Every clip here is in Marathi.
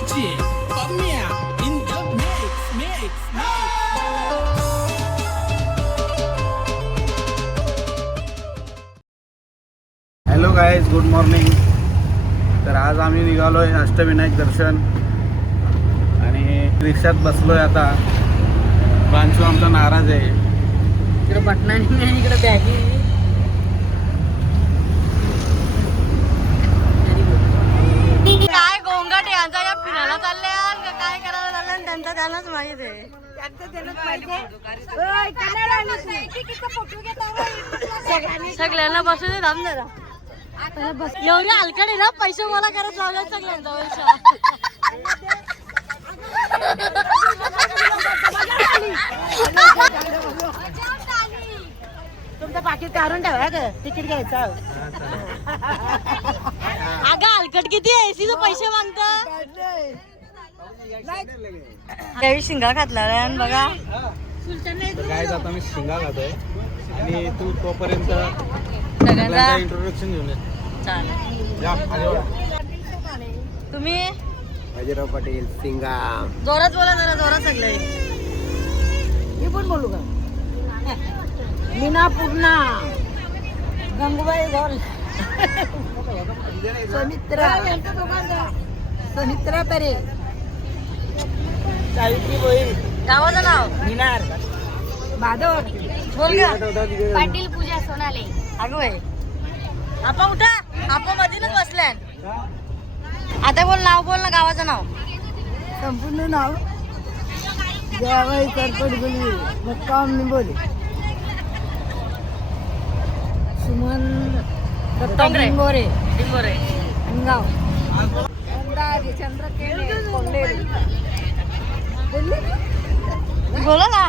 DJ Pamia in the mix. Hello guys, good morning. तर आज आम्ही निघालोय अष्टविनायक दर्शन आणि रिक्षात बसलोय. आता प्रांशू आमचा नाराज आहे. इकडे बटना नाही, इकडे बॅगी. काय गोंगाट यांचा या फिरायला चालले का काय करायला चाललं त्यांचा त्यांनाच माहित आहे. सगळ्यांना बसू दे, थांब जरा. एवढी हलकडी ना पैसे मला करत लावले सगळ्यांचा तुमचं पाकिट काढून ठेवा ग, तिकीट घ्यायचं. अगं हलकट किती आहे, एसीचे पैसे मागता. त्यावेळी शिंगा घातला बघा. गाईज आता मी शिंगा खातोय आणि तू तोपर्यंत सगळ्यांना इंट्रोडक्शन घेऊन ये. तुम्ही बाजीराव पाटील शिंगा. जोरात बोला, जरा जोरात सगळे. मी पण बोलू का? मीना पूर्णा, गंगूबाई घोल, सुमित्रा परे, सावित्री भोईर, गावाचं नाव मिनार, माधव बोल का? पाटील पूजा सोनाले. अगं बाई, आपा उठा, आपा मधीनच बसल्यान. आता बोल, नाव बोल ना, गावाचं नाव. संपूर्ण नाव जवाई सरपट बोलवी, मुक्काम निंबोली, सुमन दत्तात्रय निंबोरे, डिंबोरे, अंगाव, अंदाजी चंद्रकेळे, कोंडेरी. बोला ना.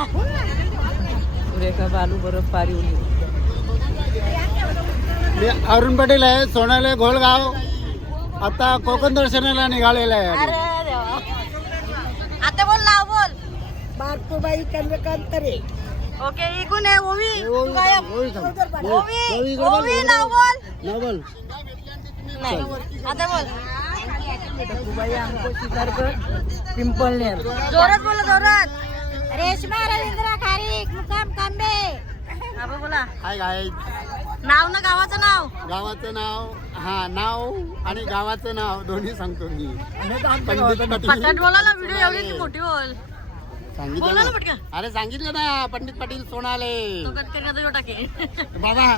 रेखा बालू बरफ पारी उली. मी अरुण पाटील आहे, सोनाले घोलगाव. आता कोकण दर्शनाला निघालेला आहे. अरे देवा. आता बोल, नाव बोल. बारकोबाई चंद्रकांतरे. ओके, इकून आहे ओवी. तू गायब. ओवी, ओवी, नाव बोल. नाही, आता बोल. बाई अंको शिकारकर, पिंपळनेर. जोरात बोला, जोरात. रेशमा रवींद्र खारीक, मुकाम कांबे. आपण बोला. हाय गाईज, नाव ना, गावाचं नाव. गावाचं नाव, हा नाव आणि गावाचं नाव दोन्ही सांगतो मी. पंडित पटाट पाटील. बोला ना, व्हिडिओ एवढी की मोठी बोल. सांगितलं बोला ना ना. पटकन. अरे सांगितलं ना, पंडित पाटील सोनाले. तो कट करण्यात तो टाके. बाबा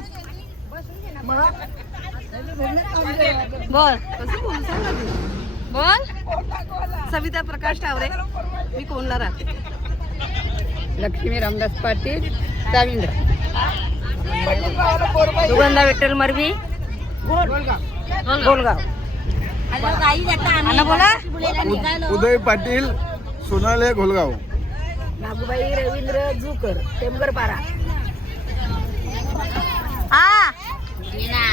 बोल बोल. सविता प्रकाश टावरे, मी कोणला राहते. लक्ष्मी रामदास पाटील, साविंद्र. सुगंधा विठ्ठल मरवी, गोलगाव. अन्ना बोला. उदय पाटील सोनाले घोलगाव. नागूबाई रवींद्र जुकर, टेमगरपारा. हा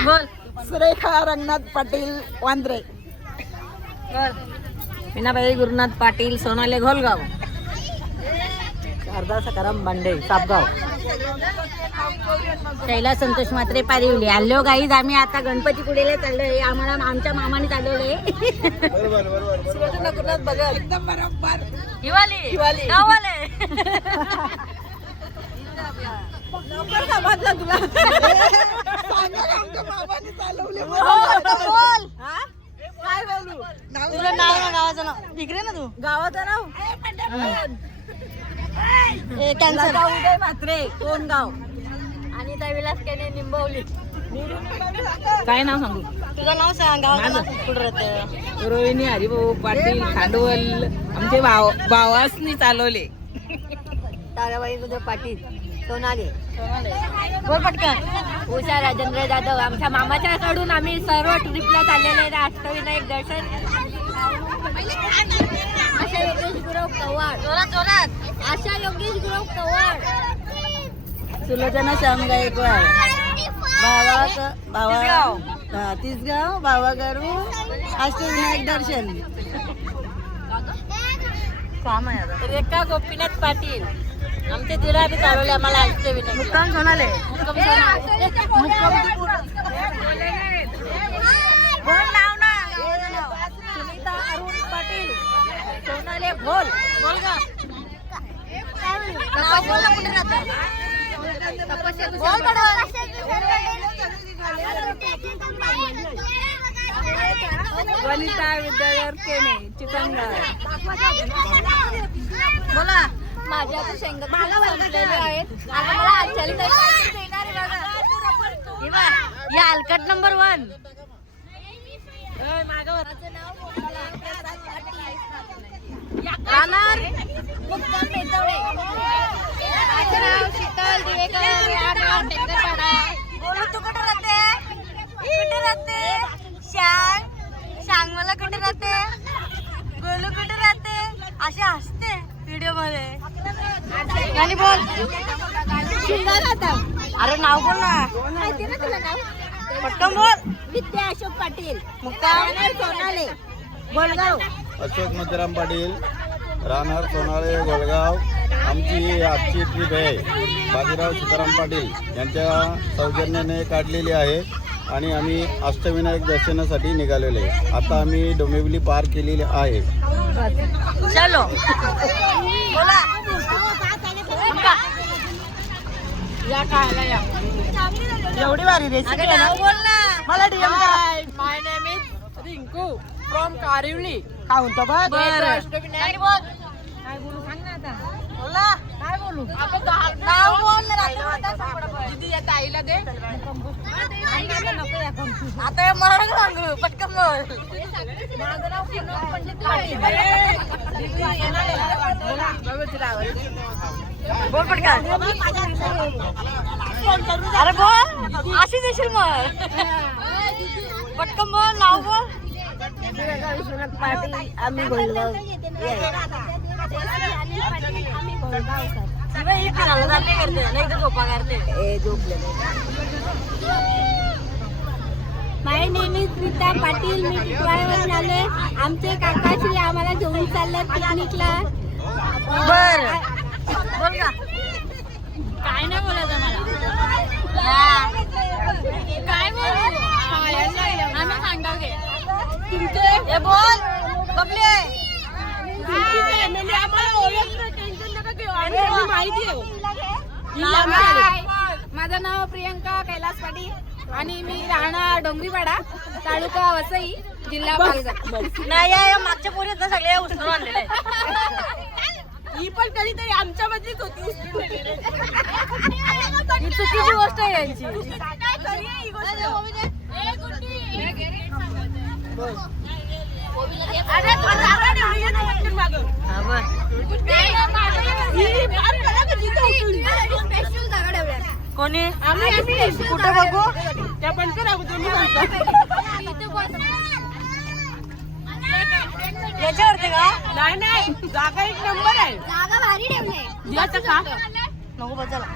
बोल. सुरेखा रंगनाथ पाटील, वांद्रे. बोल. मीनाबाई गुरुनाथ पाटील, सोनाले घोलगाव. शारदा सकाराम बांडे, सापगाव. शैला संतोष मात्रे, पारिवली. हॅलो गाईज, आम्ही आता गणपती पुढेला चाललोय. आम्हाला आमच्या मामाने चालवलंय. एकदम बरोबर. हिवाली गाववाले. लवकर समजलं तुला. बोल. काय बोलू? तुझं नाव ना, गावाचं नाव. इकडे ना तू. गावाचं नाव कॅन्सर. उदय म्हात्रे, कोणगाव. आणि त्या विलास केने, निंबवली. काय नाव सांगू? तुझं नाव सांग, गावाचं नाव कुठं राहतं. रोहिणी हरिभाऊ पाटील, खांडवल. आमचे भावासनी चालवले. ताराबाई उदय पाटील, सोनाले. बोल पटकन. उषा राजेंद्र जाधव. आमच्या मामाच्या कडून आम्ही सर्व ट्रिपला चाललेले आहे. अष्टविनायक दर्शन. आशा योगेश गुरव कवाड. जोरात जोरात. आशा योगेश गुरव कवाड. सुलोचना श्याम गायकवाड. तिसगाव भावागारू. अष्टविनायक दर्शन. काम आहे आता. रेखा गोपीनाथ पाटील. आमचे दिरा बी चालवले आम्हाला अष्टविनायक. मुक्काम सोनाले. बोल नाव ना. सुनीता अरुण पाटील. बोले बोल बोल का नाव बोल ना कुठे राहतं बोल वनिता विद्याधर केणे चिकनगड. बोला माझे आता शेंगा संपलेले आहेत. आता मला आजच्याला काही पार्टी देणार आहे बघा. या हलकट नंबर 1 राहणार मुक्काम बेतवडे. माझं नाव शीतल दिवेकर. टेकरपाडा. बोलू तू कुठे राहते कुठे राहते शांग शांग मला कुठे राहते गोलू कुठे राहते असे हसते व्हिडिओ मध्ये गाणी बोल अरे नाव बोल ना माहिती ना तुला नाव? पटकन बोल विद्या अशोक पाटील. मुक्काम सोनाले. बोलगाव अशोक मध्यराम पाटील, राहणार सोनाळे, गोलगाव. आमची आजची ट्रीप आहे बाजीराव सीताराम पाटील यांच्या सौजन्याने काढलेली आहे आणि आम्ही अष्टविनायक दर्शनासाठी निघालेलो आहे. आता आम्ही डोंबिवली पार केलेली आहे. चलो बोला या खायला या. एवढी भारी रेसिपी आहे ना बोल ना मला DM करा. माय नेम इज रिंकू फ्रॉम कारिवली. काय म्हणतो बघ बरं गाणी बोल काय बोलू सांग ना आता. बोला काय बोलू? नाव बोल ना रात्री दीदी या ताईला दे. नको या आता हे मला नको सांगू पटकन बोल माझं नाव पूनम पंडित पाटील. बोल पटकन अरे बोल अशीच येशील मग पटकन बोल नाव बोल विश्वनाथ पाटील. आम्ही गोलगाव. माय नेम इज प्रीता पाटील. मी टिटवाळ्यावरून आलोय. आमचे काकाश्री आम्हाला घेऊन चालले पिकनिकला. बर बोल का काय नाही बोलायचं मला. काय बोलू? आम्ही सांगा घे. तुमचे हे बोल बबले फॅमिली आम्हाला ओळखतं. टेन्शन नका घेऊ. आम्ही माहिती आहे. माझं नाव प्रियंका कैलास पाटील आणि मी राहणार डोंगरीपाडा, तालुका वसई, जिल्हा पालघर. नाही या मागच्या पोरी आहेत ना सगळे उचलून आणलेले आहेत. ही पण कधीतरी आमच्या मधलीच होती. ही चुकीची गोष्ट आहे यांची. कोणी आम्ही कुठं बघू त्या पण करा तुम्ही सांगता. याच्यावरती का नाही नाही जागा एक नंबर आहे. जागा भारी ठेवली दिवाचं का नको बचाला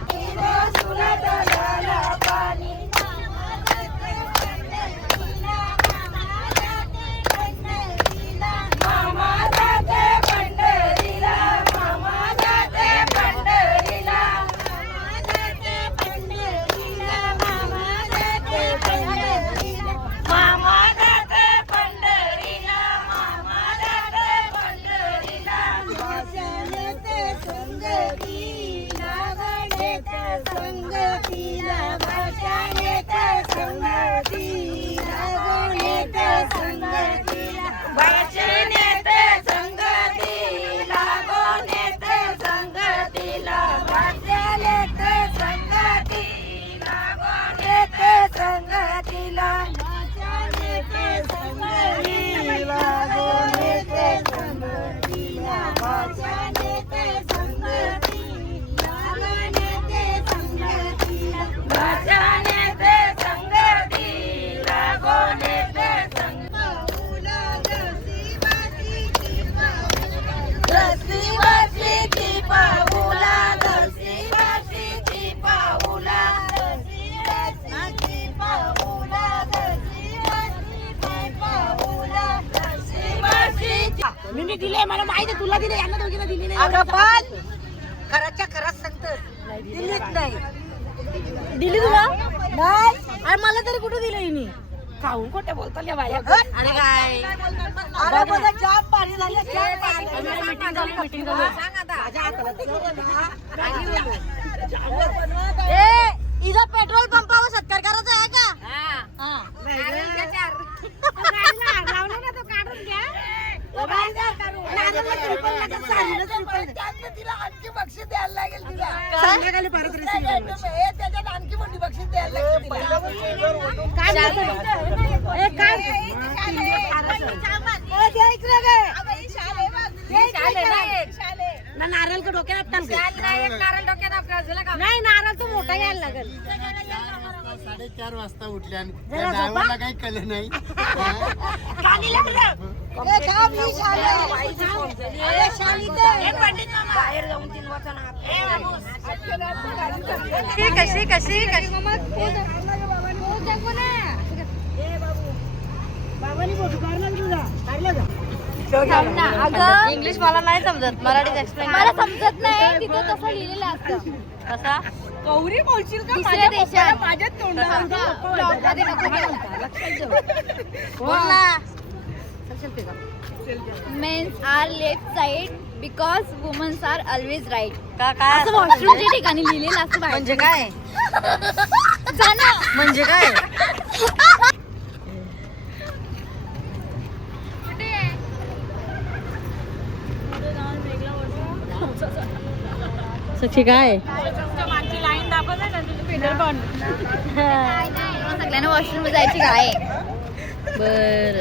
मी दिले मला माहिती आहे. तुला दिले यांना दोघींना दिली नाही. अगं पण खराच्या खराच सांगतोस दिलीच नाही दिली तुला नाही अरे मला तरी कुठे दिलं हिनी खाऊन खोटे बोलतो ले बाया अरे काय अरे बघा जाम पाणी झाले मीटिंग झाली सांग आता माझ्या हाताला ए इथं पेट्रोल पंपावर सत्कार करायचा आहे का हा आणखी बक्षीस द्यायला लागेल तुला संध्याकाळी परत त्याच्यात आणखी मोठी बक्षीस द्यायला नारळ का डोक्यात नारळ डोक्यात नाही नारळ तो मोठा घ्यायला लागेल 4:30 वाजता उठले आणि त्या ड्रायव्हरला काही कळलं नाही. कशी कशी अगं इंग्लिश मला नाही समजत मराठीत एक्सप्लेन मला समजत नाही तिथं तसं लिहिलेलं असतं कसा गौरी बोलशील का तिसऱ्या देशात माझ्या बोल ना mens are left side because womens are always right का काय असं वॉशरूमच्या ठिकाणी लिहिलेलं असतं बाहेर. म्हणजे काय जाणं म्हणजे काय सच्ची काय सगळ्यांना वॉशरूम जायची काय बर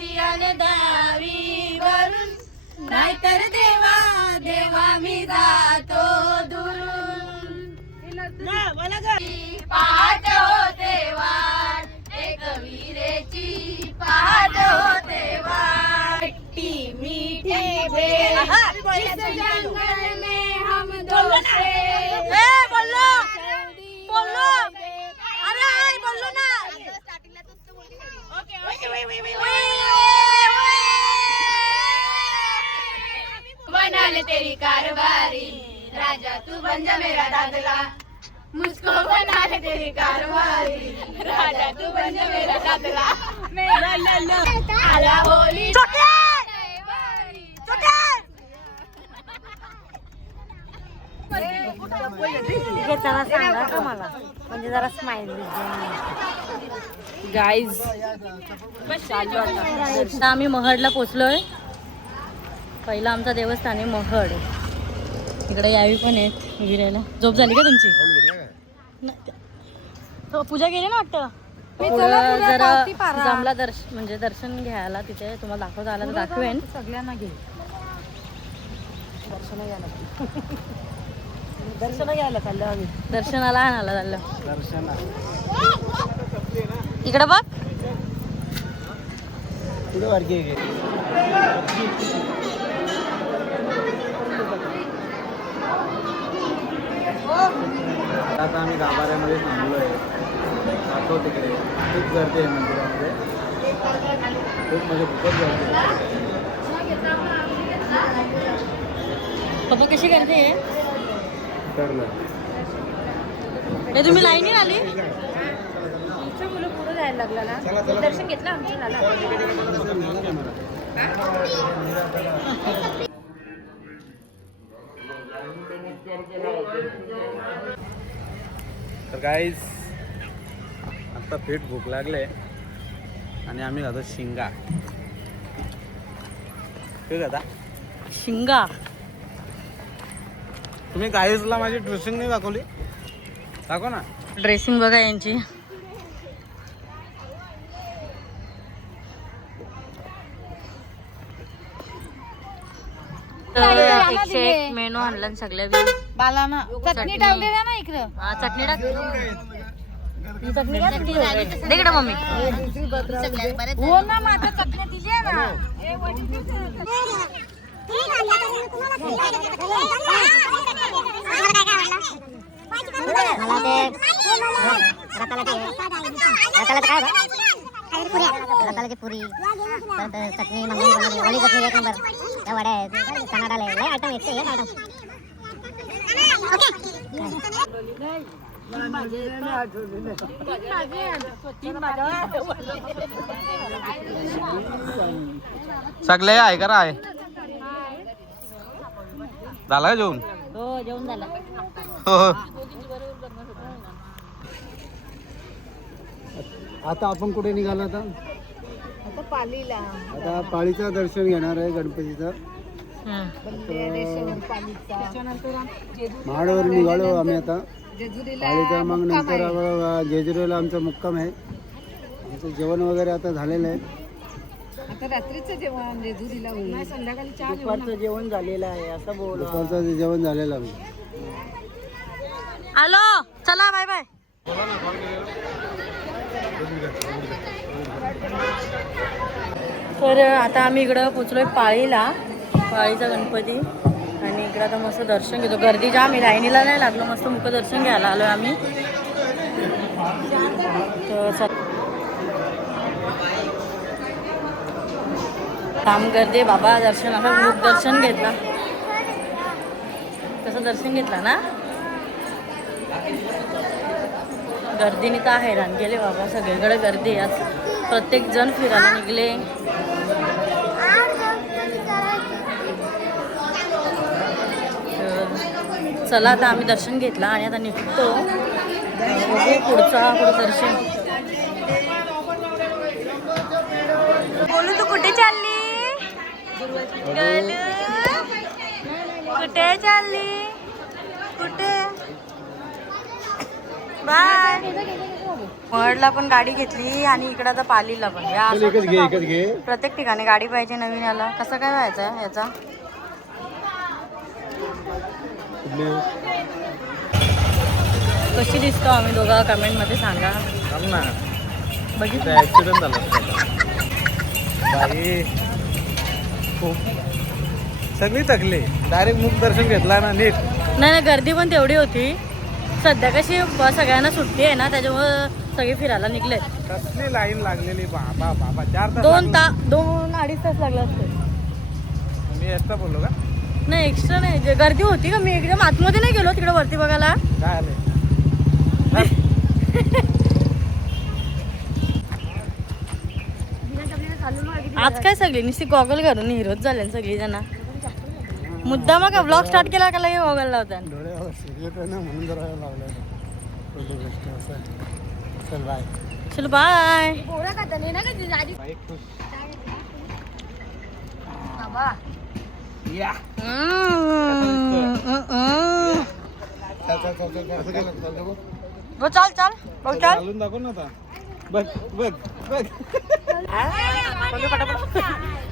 हाती अन दहावी वरून, नाहीतर देवा देवा मी जातो दुरून. पहाट होते वाट एक विरेची, पहाट होते वाट मीठी बेल, इस जंगल में हम दो बोलो बोलो, अरे आई बोलो ना. बना ले तेरी कारवारी, राजा तू बन जा मेरा दादला, मुझको बना ले तेरी कारवारी, राजा तू बन जा मेरा दादला. आला होली छोटे घेताना सांगा का मला, म्हणजे जरा स्माइल गाईज. आता आम्ही महडला पोचलोय. पहिला आमचा देवस्थान आहे महड. इकडे यावी पण आहेत विरायला. झोप झाली का तुमची? नाही. पूजा केली ना वाटतं. जरा जमला म्हणजे दर्शन घ्यायला तिथे तुम्हाला दाखवता आला तर दाखवेन. सगळ्यांना घे दर्शन घ्यायला चाललो आम्ही. दर्शनाला आणायला चाललो. इकडे बघ. आता आम्ही गाभाऱ्यामध्ये थांबलोय. जातो तिकडे. खूप गर्दी आहे मंदिरामध्ये. खूप म्हणजे खूपच गर्दी आहे. पप्पा कशी गर्दी आहे? हे तुम्ही लाईनी आली? आमच्या मुलं पुढे जायला लागला ना. दर्शन घेतलं आमचं झालं. तर गाईज आता पेट भूक लागले आणि आम्ही जातो शिंगा. ठीक आता शिंगा. तुम्ही गाईजला माझी ड्रेसिंग नाही दाखवली. दाखव ना ड्रेसिंग बघा यांची. एकशे एक मेनू आणला सगळ्या बाला ना. चटणी टाकली ना इकडं. हा चटणी टाक. चटणी इकडे मम्मी. हो ना माझ्या चटणी दिली ना. रताळ्याची पुरी, चटणी, मग ओली चटणी एक नंबर. त्या वड्या आहेत, चणा डाळ आहे. आयटम एकशे एक आयटम. सगळे आहे का आहे? झाला का जेवण? हो जेवण झालं. हो. आता आपण कुठे निघालो आता? पालीला. आता पाळीचं दर्शन घेणार आहे गणपतीचं. महाडवर निघालो आम्ही आता पाळीचा. मग नंतर जेजुरीला आमचा मुक्काम आहे. आमचं जेवण वगैरे आता झालेलं आहे. आता रात्रीचं जेवण जेजुरीला होईल. संध्याकाळी दुपारचं जेवण झालेलं आहे असं बोल. दुपारचं जेवण झालेलं आहे. हॅलो चला बाय बाय. तर आता आम्ही इकडं पोचलोय पाळीला. पाळीचा गणपती. आणि इकडं आता मस्त दर्शन घेतो. गर्दी जाम आहे. लाईनीला नाही लागलो. मस्त मुखदर्शन घ्यायला आलोय आम्ही. तर काम करते बाबा. दर्शन असं मुख दर्शन घेतला. तसं दर्शन घेतला ना. गर्दीने तर हैराण गेले बाबा. सगळीकडे गर्दी आहे आज. प्रत्येक जण फिरायला निघले. चला आता आम्ही दर्शन घेतला आणि आता निघतो. पुढचं दर्शन. बोलू तू कुठे चालली? गोलू कुठे चालली? कुठे? बाय. महडला पण गाडी घेतली आणि इकडे आता पालीला पण या असं एकच घे प्रत्येक ठिकाणी गाडी पाहिजे नवीन याला. कसं काय व्हायचं याचा? कशी दिसतो आम्ही दोघं कमेंट मध्ये सांगा. बघितलं ऍक्सिडेंट झाला बाई खूप सगळी थकली. डायरेक्ट मुख दर्शन घेतला ना नीट. नाही गर्दी पण तेवढी होती. सध्या कशी सगळ्यांना सुट्टी आहे ना त्याच्यामुळे सगळे फिरायला निघले. कसली लाईन लागलेली बाबा बाबा 4 तास 2-2.5 तास लागले असते. मी एक्स्ट्रा बोललो का? नाही एक्स्ट्रा नाही गर्दी होती का. मी एकदम आतमध्ये नाही गेलो तिकडे वरती बघायला. काय आले आज काय सगळी नुसती गॉगल घालून हिरोच झाले सगळी जण. मुद्दा मग ब्लॉग स्टार्ट केला का लगे गॉगल लावतात. म्हणून जरा लावलं. चल बाय. चल बाय. चल चल बघ चल घालून दाखव ना आता. बघ बघ बघ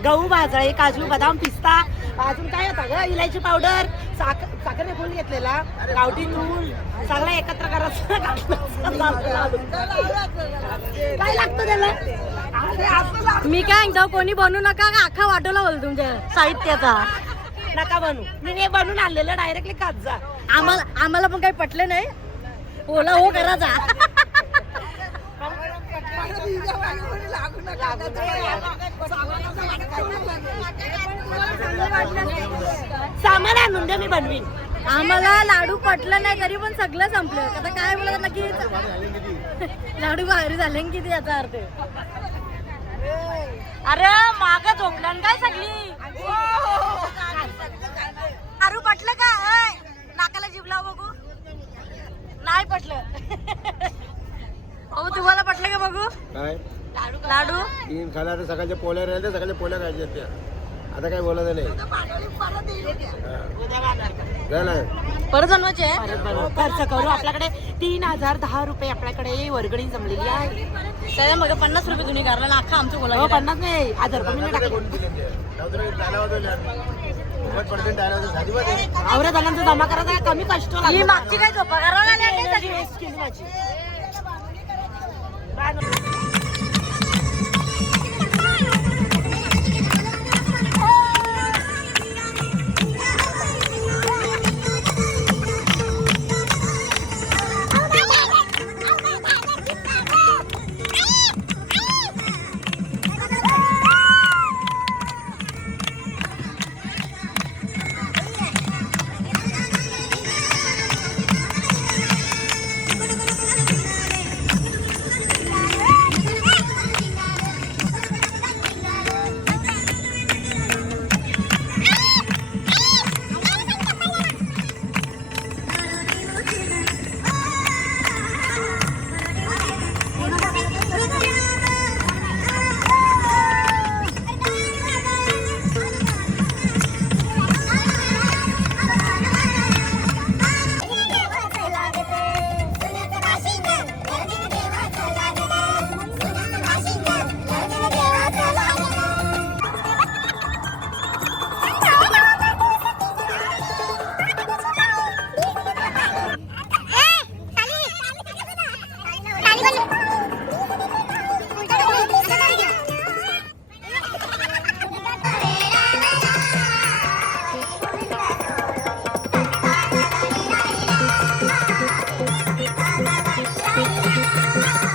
गहू भाजळे काजू बदाम पिस्ता अजून काय होतं ग इलायची पावडर साखर फुल घेतलेला गावठी तूळ सगळं एकत्र करायचं काय लागतं त्याला. मी काय सांगतो कोणी बनवू नका का अख्खा वाटोला बोल तुमच्या साहित्याचा. नका बनू मी हे बनवून आणलेलं डायरेक्टली खात जा. आम्हाला पण काही पटलं नाही. ओला हो करायचा. सामान आणून द्या मी बनवीन. आम्हाला लाडू पटलं नाही तरी पण सगळं संपलं. आता काय बोलत नक्की लाडू बाहेर झाले किती याचा अर्थ. अरे माग झोपलं काय सगळी. लाडू पटलं का नाकाला जिबला बघू. नाही पटलं. हो तुम्हाला पटलं का बघू. काय लाडू तीन खाला आता सकाळच्या पोळ्या राहिल्या सकाळच्या पोळ्या खायच्या त्या. आता काय बोलायचं नाही. परत जन्माचे खर्च करू. आपल्याकडे 3010 रुपये आपल्याकडे वर्गणी जमलेली आहे. त्याला मग 50 रुपये तुम्ही घरला अख्खा आमचं बोला. 50 नाही 1000 रुपये मी टाकले. आवऱ्या जणांचा जमा करायचा कमी कष्ट ही मागची काय झोपा करायला लागली सगळी. वेस्ट केली माझी. Thank you.